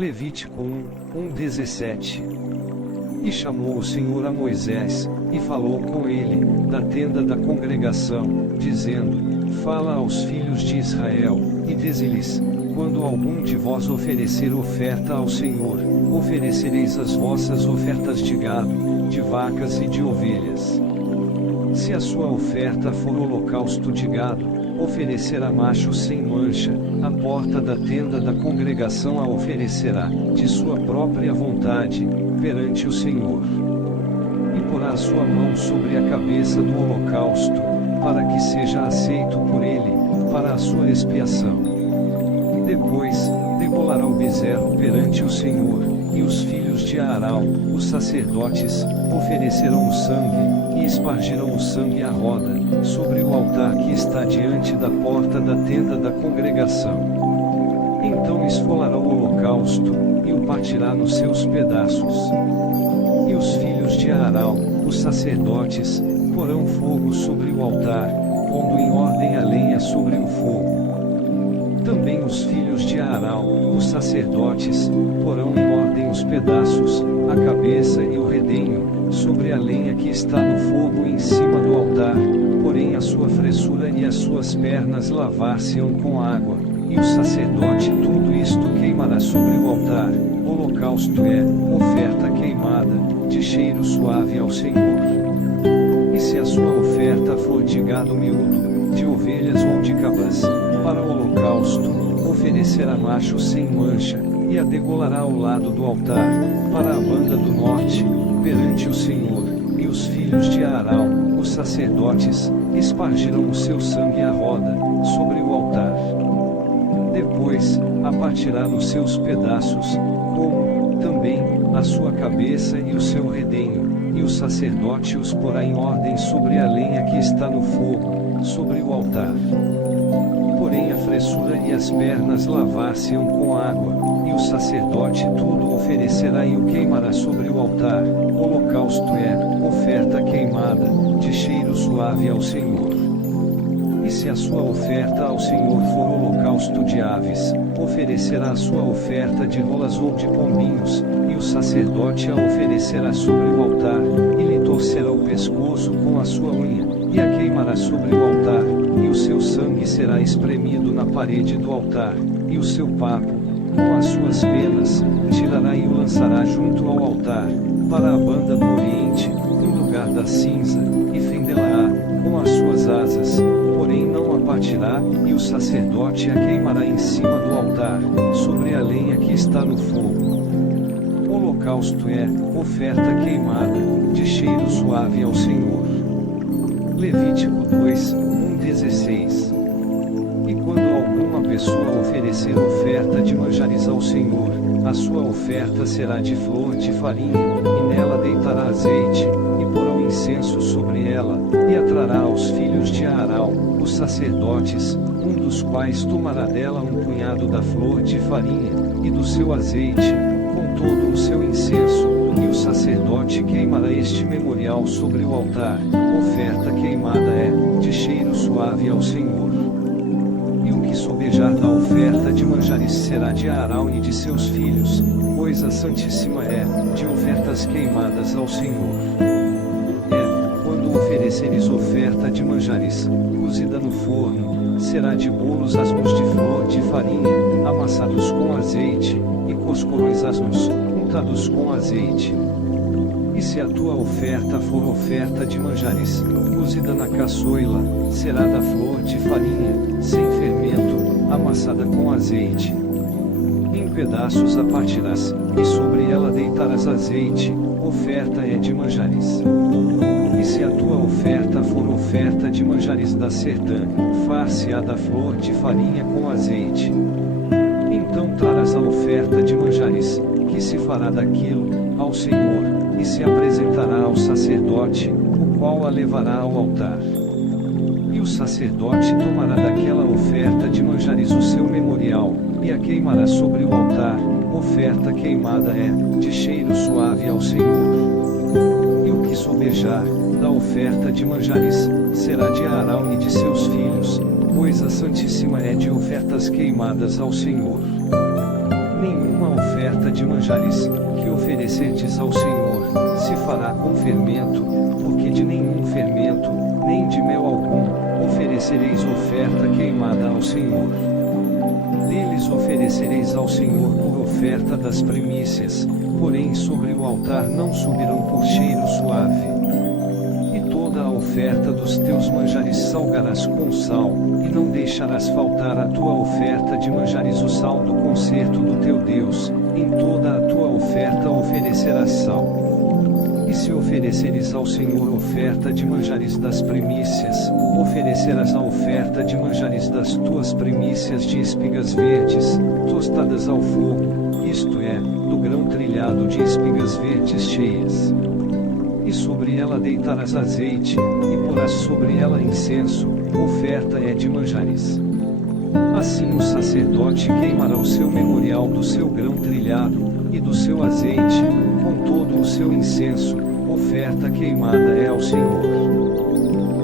Levítico 1:17. E chamou o Senhor a Moisés, e falou com ele, da tenda da congregação, dizendo: Fala aos filhos de Israel, e dize-lhes: Quando algum de vós oferecer oferta ao Senhor, oferecereis as vossas ofertas de gado, de vacas e de ovelhas. Se a sua oferta for holocausto de gado, oferecerá macho sem mancha, à porta da tenda da congregação a oferecerá, de sua própria vontade, perante o Senhor. E porá a sua mão sobre a cabeça do holocausto, para que seja aceito por ele, para a sua expiação. Depois, degolará o bezerro perante o Senhor, e os filhos de Arão, os sacerdotes, oferecerão o sangue, e espargirão o sangue à roda, sobre o altar que está diante da porta da tenda da congregação. Então esfolará o holocausto, e o partirá nos seus pedaços. E os filhos de Arão, os sacerdotes, porão fogo sobre o altar, pondo em ordem a lenha sobre o fogo. Também os filhos de Arão, os sacerdotes, porão em ordem os pedaços, a cabeça e o redenho, sobre a lenha que está no fogo em cima do altar, porém a sua fressura e as suas pernas lavar-se-ão com água, e o sacerdote tudo isto queimará sobre o altar. Holocausto é oferta queimada, de cheiro suave ao Senhor. E se a sua oferta for de gado miúdo, de ovelhas ou de cabras, para o holocausto, oferecerá macho sem mancha, e a degolará ao lado do altar, para a banda do norte, perante o Senhor, e os filhos de Arão, os sacerdotes, espargirão o seu sangue à roda, sobre o altar. Depois, a partirá nos seus pedaços, como, também, a sua cabeça e o seu redenho, e o sacerdote os porá em ordem sobre a lenha que está no fogo, sobre o altar. Porém a fressura e as pernas lavar-se-ão com água, e o sacerdote tudo oferecerá e o queimará sobre o altar. Holocausto é oferta queimada, de cheiro suave ao Senhor. E se a sua oferta ao Senhor for holocausto de aves, oferecerá a sua oferta de rolas ou de pombinhos, e o sacerdote a oferecerá sobre o altar, e lhe torcerá o pescoço com a sua unha, e a queimará sobre o altar, e o seu sangue será espremido na parede do altar, e o seu papo, com as suas penas, tirará e o lançará junto ao altar, para a banda do oriente, no lugar da cinza, e fendê-la-á, com as suas asas, porém não a partirá, e o sacerdote a queimará em cima do altar, sobre a lenha que está no fogo. Holocausto é oferta queimada, de cheiro suave ao Senhor. Levítico 2:16. E quando alguma pessoa oferecer oferta de manjares ao Senhor, a sua oferta será de flor de farinha, e nela deitará azeite, e porá o incenso sobre ela, e a trará aos filhos de Arão, os sacerdotes, um dos quais tomará dela um punhado da flor de farinha, e do seu azeite, com todo o seu incenso, e o sacerdote queimará este memorial sobre o altar. Oferta queimada é, de cheiro suave ao Senhor. E o que sobejar da oferta de manjares será de Arão e de seus filhos, coisa santíssima é, de ofertas queimadas ao Senhor. Quando ofereceres oferta de manjares, cozida no forno, será de bolos asmos de flor de farinha, amassados com azeite, e coscorões asmos, untados com azeite. E se a tua oferta for oferta de manjares, cozida na caçoila, será da flor de farinha, sem fermento, amassada com azeite. Em pedaços a partirás, e sobre ela deitarás azeite, oferta é de manjares. E se a tua oferta for oferta de manjares da sertã, far-se-á da flor de farinha com azeite. Então trarás a oferta de manjares, que se fará daquilo, ao Senhor, e se apresentará ao sacerdote, o qual a levará ao altar. E o sacerdote tomará daquela oferta de manjares o seu memorial, e a queimará sobre o altar. Oferta queimada é, de cheiro suave ao Senhor. E o que sobejar da oferta de manjares, será de Arão e de seus filhos, coisa santíssima é de ofertas queimadas ao Senhor. Nenhuma oferta de manjares, que oferecerdes ao Senhor, se fará com fermento, porque de nenhum fermento, nem de mel algum, oferecereis oferta queimada ao Senhor. Deles oferecereis ao Senhor por oferta das primícias, porém sobre o altar não subirão por cheiro suave. E toda a oferta dos teus manjares salgarás com sal, e não deixarás faltar a tua oferta de manjares o sal do concerto do teu Deus, em toda a tua oferta oferecerás sal. E se ofereceres ao Senhor oferta de manjares das primícias, oferecerás a oferta de manjares das tuas primícias de espigas verdes, tostadas ao fogo, isto é, do grão trilhado de espigas verdes cheias. E sobre ela deitarás azeite, e porás sobre ela incenso, oferta é de manjares. Assim o sacerdote queimará o seu memorial do seu grão trilhado, e do seu azeite, com todo o seu incenso, oferta queimada é ao Senhor.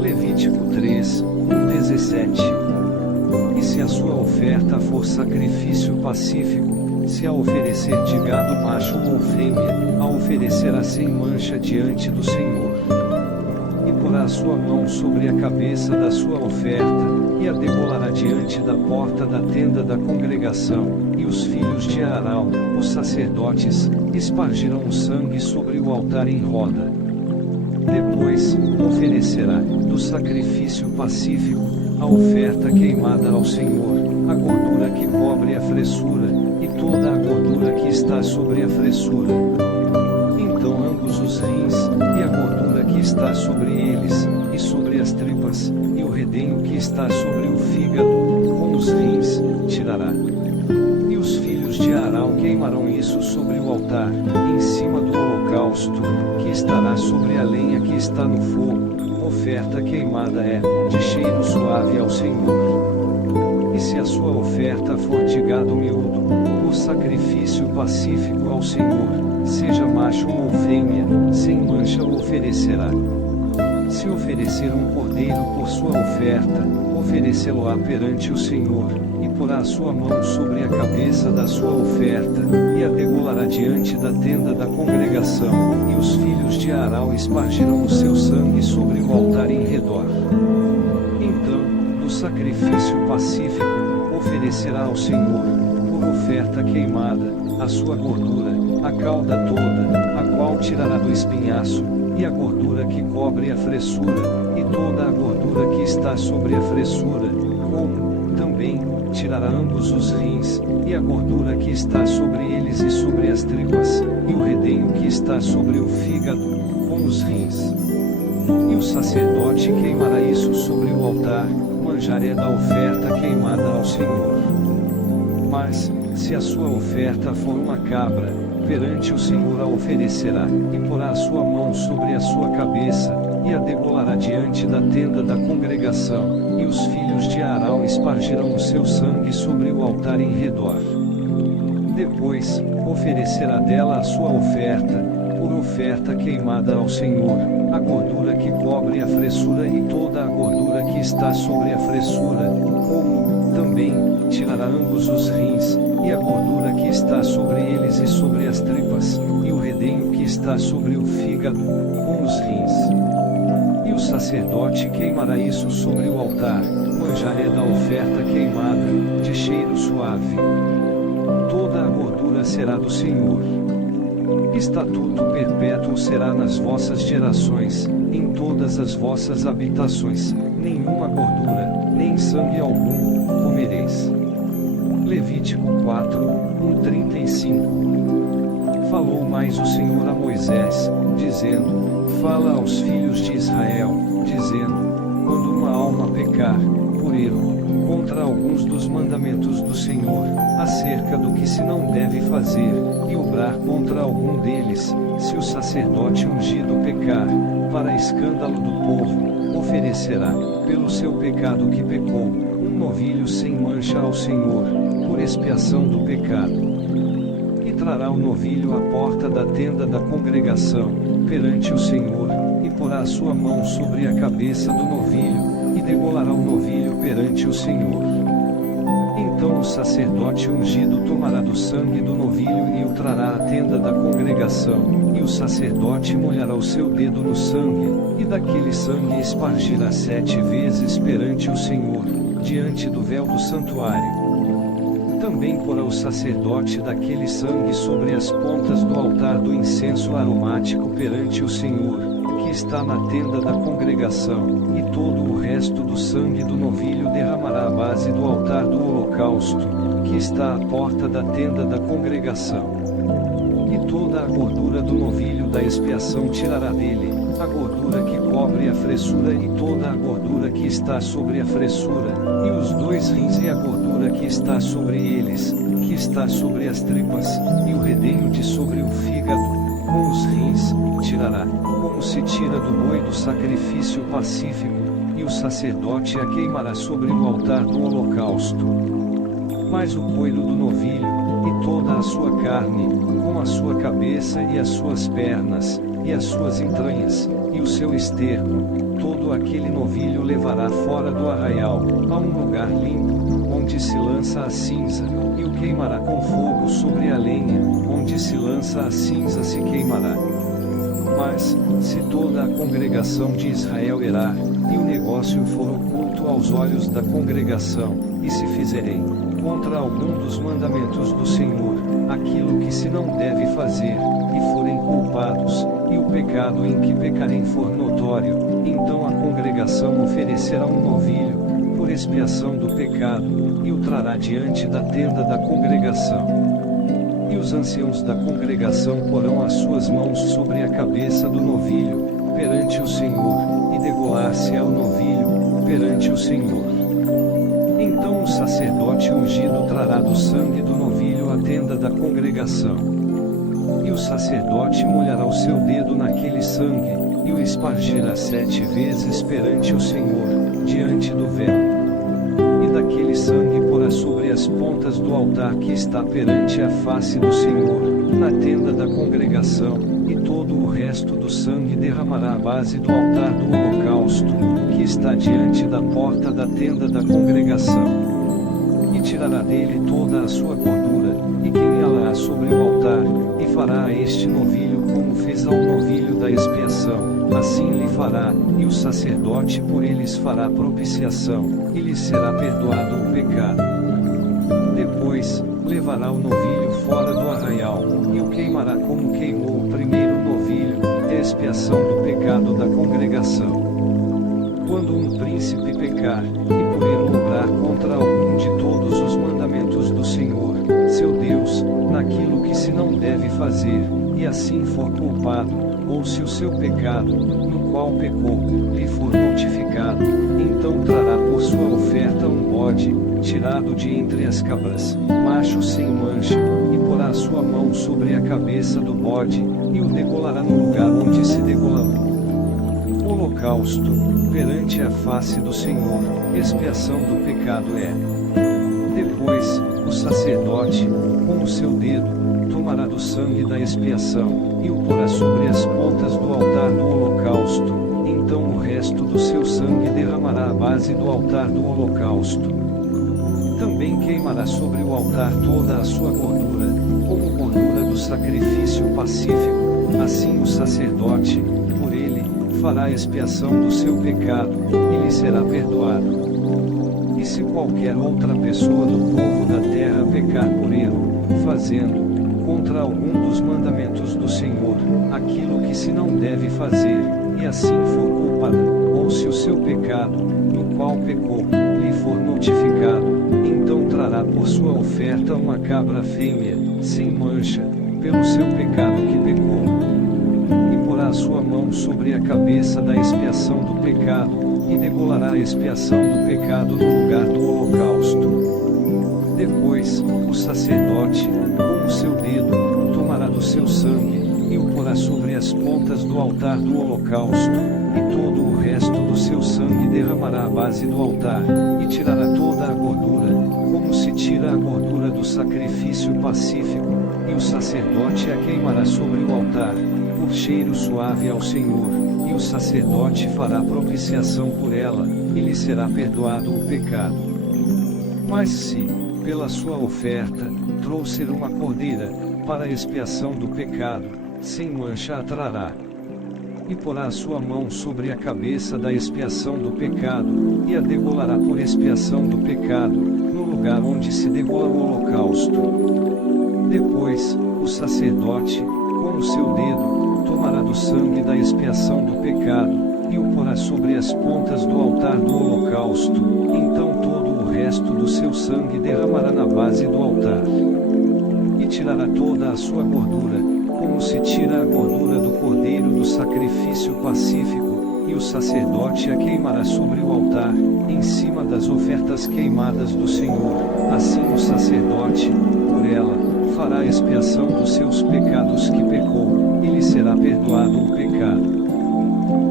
Levítico 3, 17. E se a sua oferta for sacrifício pacífico, se a oferecer de gado macho ou fêmea, a oferecerá sem mancha diante do Senhor. E porá a sua mão sobre a cabeça da sua oferta, e a degolará diante da porta da tenda da congregação, e os filhos de Arão, os sacerdotes, espargirão o sangue sobre o altar em roda. Depois, oferecerá, do sacrifício pacífico, a oferta queimada ao Senhor, a gordura que cobre a fressura, e toda a gordura que está sobre a fressura. Então ambos os rins, e a gordura que está sobre eles, e sobre as tripas, e o redenho que está sobre o fígado, com os rins, tirará. E os filhos de Arão queimarão isso sobre o altar, em cima do holocausto, que estará sobre a lenha que está no fogo, oferta queimada é, de cheiro suave ao Senhor. E se a sua oferta for de gado miúdo, por sacrifício pacífico ao Senhor, seja macho ou fêmea, sem mancha o oferecerá. Se oferecer um cordeiro por sua oferta, oferecê-lo-á perante o Senhor, e porá a sua mão sobre a cabeça da sua oferta, e a degolará diante da tenda da congregação, e os filhos de Arão espargirão o seu sangue sobre o altar em redor. Então, do sacrifício pacífico, oferecerá ao Senhor, por oferta queimada, a sua gordura, a cauda toda, a qual tirará do espinhaço, e a gordura que cobre a fressura, e toda a gordura que está sobre a fressura, como, também, tirará ambos os rins, e a gordura que está sobre eles e sobre as tripas, e o redenho que está sobre o fígado, com os rins. E o sacerdote queimará isso sobre o altar, manjar é da oferta queimada ao Senhor. Mas, se a sua oferta for uma cabra, perante o Senhor a oferecerá, e porá a sua mão sobre a sua cabeça, e a degolará diante da tenda da congregação, e os filhos de Arão espargirão o seu sangue sobre o altar em redor. Depois, oferecerá dela a sua oferta, por oferta queimada ao Senhor, a gordura que cobre a fressura e toda a gordura que está sobre a fressura, como, também, tirará ambos os rins, e a gordura que está sobre eles e sobre as tripas, e o redenho que está sobre o fígado, com os rins. E o sacerdote queimará isso sobre o altar, manjar é da oferta queimada, de cheiro suave. Toda a gordura será do Senhor. Estatuto perpétuo será nas vossas gerações, em todas as vossas habitações, nenhuma gordura, nem sangue algum, comereis. Levítico 4, 1:35. Falou mais o Senhor a Moisés, dizendo: Fala aos filhos de Israel, dizendo: Quando uma alma pecar, por erro, contra alguns dos mandamentos do Senhor, acerca do que se não deve fazer, e obrar contra algum deles, se o sacerdote ungido pecar, para escândalo do povo, oferecerá, pelo seu pecado que pecou, um novilho sem mancha ao Senhor, por expiação do pecado. E trará o novilho à porta da tenda da congregação, perante o Senhor, e porá a sua mão sobre a cabeça do novilho, e degolará o novilho perante o Senhor. Então o sacerdote ungido tomará do sangue do novilho e o trará à tenda da congregação, e o sacerdote molhará o seu dedo no sangue, e daquele sangue espargirá 7 vezes perante o Senhor, diante do véu do santuário. Também porá o sacerdote daquele sangue sobre as pontas do altar do incenso aromático perante o Senhor, que está na tenda da congregação, e todo o resto do sangue do novilho derramará à base do altar do holocausto, que está à porta da tenda da congregação. E toda a gordura do novilho da expiação tirará dele, a gordura que cobre a fressura e toda a gordura que está sobre a fressura, e os 2 rins e a gordura que está sobre eles, que está sobre as tripas, e o redenho de sobre o fígado, com os rins, tirará, como se tira do boi do sacrifício pacífico, e o sacerdote a queimará sobre o altar do holocausto. Mas o coelho do novilho, e toda a sua carne, com a sua cabeça e as suas pernas, e as suas entranhas, e o seu esterco, todo aquele novilho levará fora do arraial, a um lugar limpo, onde se lança a cinza, e o queimará com fogo sobre a lenha, onde se lança a cinza se queimará. Mas, se toda a congregação de Israel errar, e o negócio for oculto aos olhos da congregação, e se fizerem, contra algum dos mandamentos do Senhor, aquilo que se não deve fazer, e forem culpados, e o pecado em que pecarem for notório, então a congregação oferecerá um novilho, por expiação do pecado, e o trará diante da tenda da congregação. E os anciãos da congregação porão as suas mãos sobre a cabeça do novilho, perante o Senhor, e degolar-se ao novilho, perante o Senhor. Então o sacerdote ungido trará do sangue do novilho à tenda da congregação. E o sacerdote molhará o seu dedo naquele sangue, e o espargirá 7 vezes perante o Senhor, diante do véu. E daquele sangue porá sobre as pontas do altar que está perante a face do Senhor, na tenda da congregação, e todo o resto do sangue derramará à base do altar do holocausto, que está diante da porta da tenda da congregação. E tirará dele toda a sua gordura, e queimá-la sobre o altar, e fará a este novilho como fez ao novilho da expiação, assim lhe fará, e o sacerdote por eles fará propiciação, e lhes será perdoado o pecado. Depois, levará o novilho fora do arraial, e o queimará como queimou o primeiro novilho, expiação do pecado da congregação. Quando um príncipe pecar, e por ele obrar contra algum de todos os mandamentos do Senhor, seu Deus, naquilo que se não deve fazer, e assim for culpado, ou se o seu pecado, no qual pecou, lhe for notificado, então trará por sua oferta um bode, tirado de entre as cabras, macho sem mancha, e porá a sua mão sobre a cabeça do bode, e o degolará no lugar onde se degolou. Holocausto, perante a face do Senhor, expiação do pecado é. Depois, o sacerdote, com o seu dedo, tomará do sangue da expiação, e o porá sobre as pontas do altar do holocausto, então o resto do seu sangue derramará à base do altar do holocausto. Também queimará sobre o altar toda a sua gordura, como gordura do sacrifício pacífico, assim o sacerdote, por ele, fará expiação do seu pecado, e lhe será perdoado. E se qualquer outra pessoa do povo da terra pecar por erro, fazendo, contra algum dos mandamentos do Senhor, aquilo que se não deve fazer, e assim for culpada, ou se o seu pecado, no qual pecou, lhe for notificado, então trará por sua oferta uma cabra fêmea, sem mancha, pelo seu pecado que pecou. E porá a sua mão sobre a cabeça da expiação do pecado, e degolará a expiação do pecado no lugar do holocausto. Depois, o sacerdote, com o seu dedo, tomará do seu sangue, e o porá sobre as pontas do altar do holocausto, e todo o resto do seu sangue derramará à base do altar, e tirará toda a gordura, como se tira a gordura do sacrifício pacífico, e o sacerdote a queimará sobre o altar, por cheiro suave ao Senhor, e o sacerdote fará propiciação por ela, e lhe será perdoado o pecado. Mas se, pela sua oferta, trouxer uma cordeira, para a expiação do pecado, sem mancha a trará. E porá a sua mão sobre a cabeça da expiação do pecado, e a degolará por expiação do pecado, no lugar onde se degola o holocausto. Depois, o sacerdote, com o seu dedo, tomará do sangue da expiação do pecado, e o porá sobre as pontas do altar do holocausto, então todo o resto do seu sangue derramará na base do altar. E tirará toda a sua gordura, como se tira a gordura do cordeiro do sacrifício pacífico, e o sacerdote a queimará sobre o altar, em cima das ofertas queimadas do Senhor. Assim o sacerdote, por ela, fará a expiação dos seus pecados que pecou, e lhe será perdoado o pecado.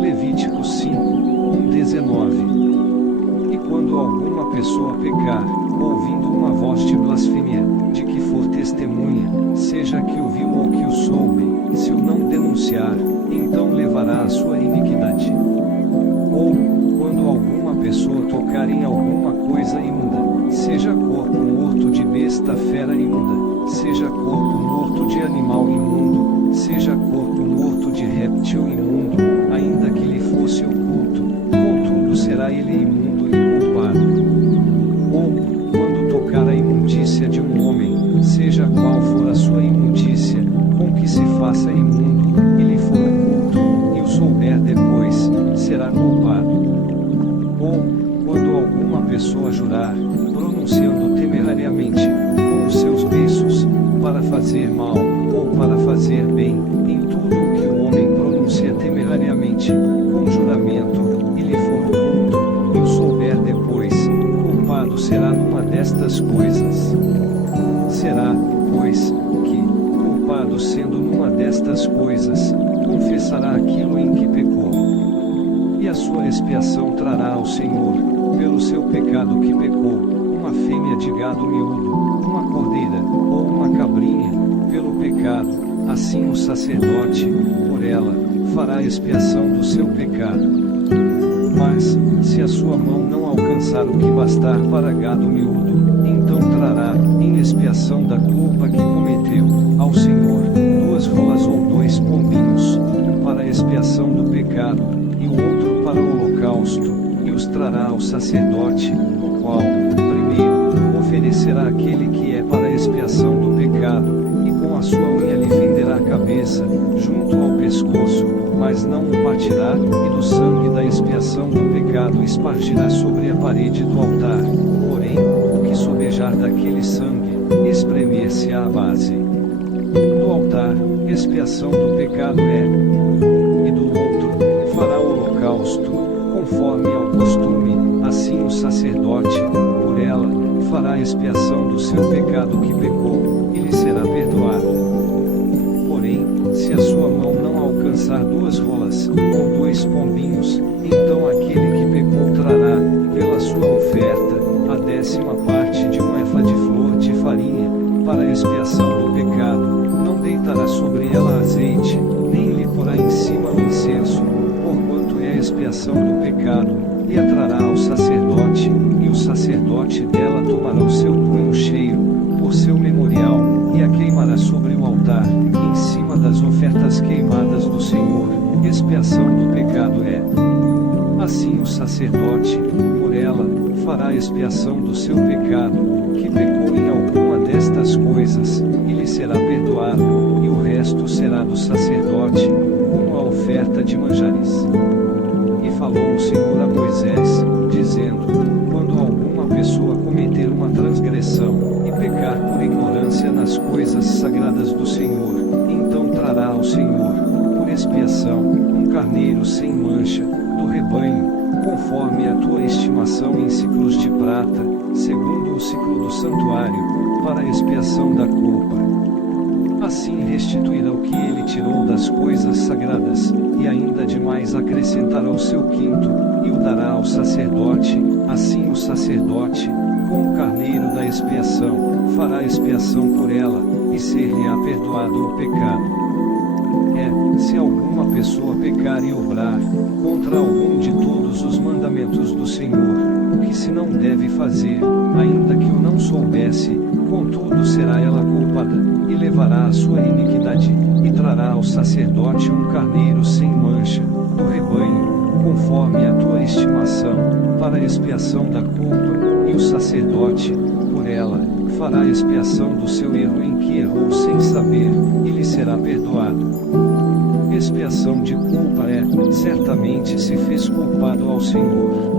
Levítico 5, 19. E quando alguma pessoa pecar, ouvindo uma voz de blasfêmia, de que for testemunha, seja que o viu ou que o soube, se o não denunciar, então levará a sua iniquidade. Ou, quando alguma pessoa tocar em alguma coisa imunda, seja corpo morto de besta fera imunda, seja corpo morto de animal imundo, seja corpo morto de réptil imundo, ainda que lhe fosse oculto, contudo será ele imundo e culpado. Ou, quando tocar a imundícia de um homem, seja qual for a sua imundícia, com que se faça imundo, e lhe for oculto, e o souber depois, será culpado. Ou, quando alguma pessoa jurar, pronunciando temerariamente, com os seus beiços, para fazer mal, ou para fazer bem, em tudo o que o homem pronuncia temerariamente, com juramento, e lhe for oculto, e o souber depois, culpado será numa destas coisas. Será, pois, que, culpado sendo numa destas coisas, confessará aquilo em que pecou. E a sua expiação trará ao Senhor, pelo seu pecado que pecou, uma fêmea de gado miúdo, uma cordeira, ou uma cabrinha, pelo pecado, assim o sacerdote, por ela, fará a expiação do seu pecado. Mas, se a sua mão não alcançar o que bastar para gado miúdo, então trará, em expiação da culpa que cometeu, ao Senhor, 2 rolas ou 2 pombinhos, um para a expiação do pecado, e o outro para o holocausto, e os trará ao sacerdote, o qual, primeiro, oferecerá aquele que é para a expiação do pecado, e com a sua unha lhe fenderá a cabeça, junto ao pescoço, mas não o partirá, e do sangue da expiação do pecado espargirá sobre a parede do altar, porém, o que sobejar daquele sangue, espremer-se-á a base do altar, expiação do pecado é, e do outro, fará o holocausto, conforme ao costume, assim o sacerdote, por ela, fará a expiação do seu pecado que pecou, e lhe será perdoado. Porém, se a sua mão não alcançar 2 rolas, ou 2 pombinhos, então aquele que pecou trará, pela sua oferta, a 10ª parte de um efa de flor de farinha, para a expiação do pecado, não deitará sobre ela azeite, nem lhe porá em cima o incenso, porquanto é a expiação do pecado, e a trará ao sacerdote, e o sacerdote dela tomará o seu punho cheio, por seu memorial, e a queimará sobre o altar, em cima das ofertas queimadas do Senhor, expiação do pecado é. Assim o sacerdote, por ela, fará a expiação do seu pecado, que pecou em alguma destas coisas, e lhe será perdoado, e o resto será do sacerdote, como a oferta de manjares. E falou o Senhor a Moisés, dizendo: quando alguma pessoa cometer uma transgressão, e pecar por ignorância nas coisas sagradas do Senhor, então trará ao Senhor, por expiação, um carneiro sem mancha, do rebanho, conforme a tua estimação em ciclos de prata, segundo o ciclo do santuário, para a expiação da culpa. Assim restituirá o que ele tirou das coisas sagradas, e ainda demais acrescentará o seu quinto, e o dará ao sacerdote. Assim o sacerdote, com o carneiro da expiação, fará expiação por ela, e ser-lhe-á perdoado o pecado. se alguma pessoa pecar e obrar contra algum de todos os mandamentos do Senhor, o que se não deve fazer, ainda que o não soubesse, contudo será ela culpada, e levará a sua iniquidade, e trará ao sacerdote um carneiro sem mancha, do rebanho, conforme a tua estimação, para a expiação da culpa, e o sacerdote, por ela, fará expiação do seu erro em que errou sem saber, e lhe será perdoado. Expiação de culpa certamente se fez culpado ao Senhor.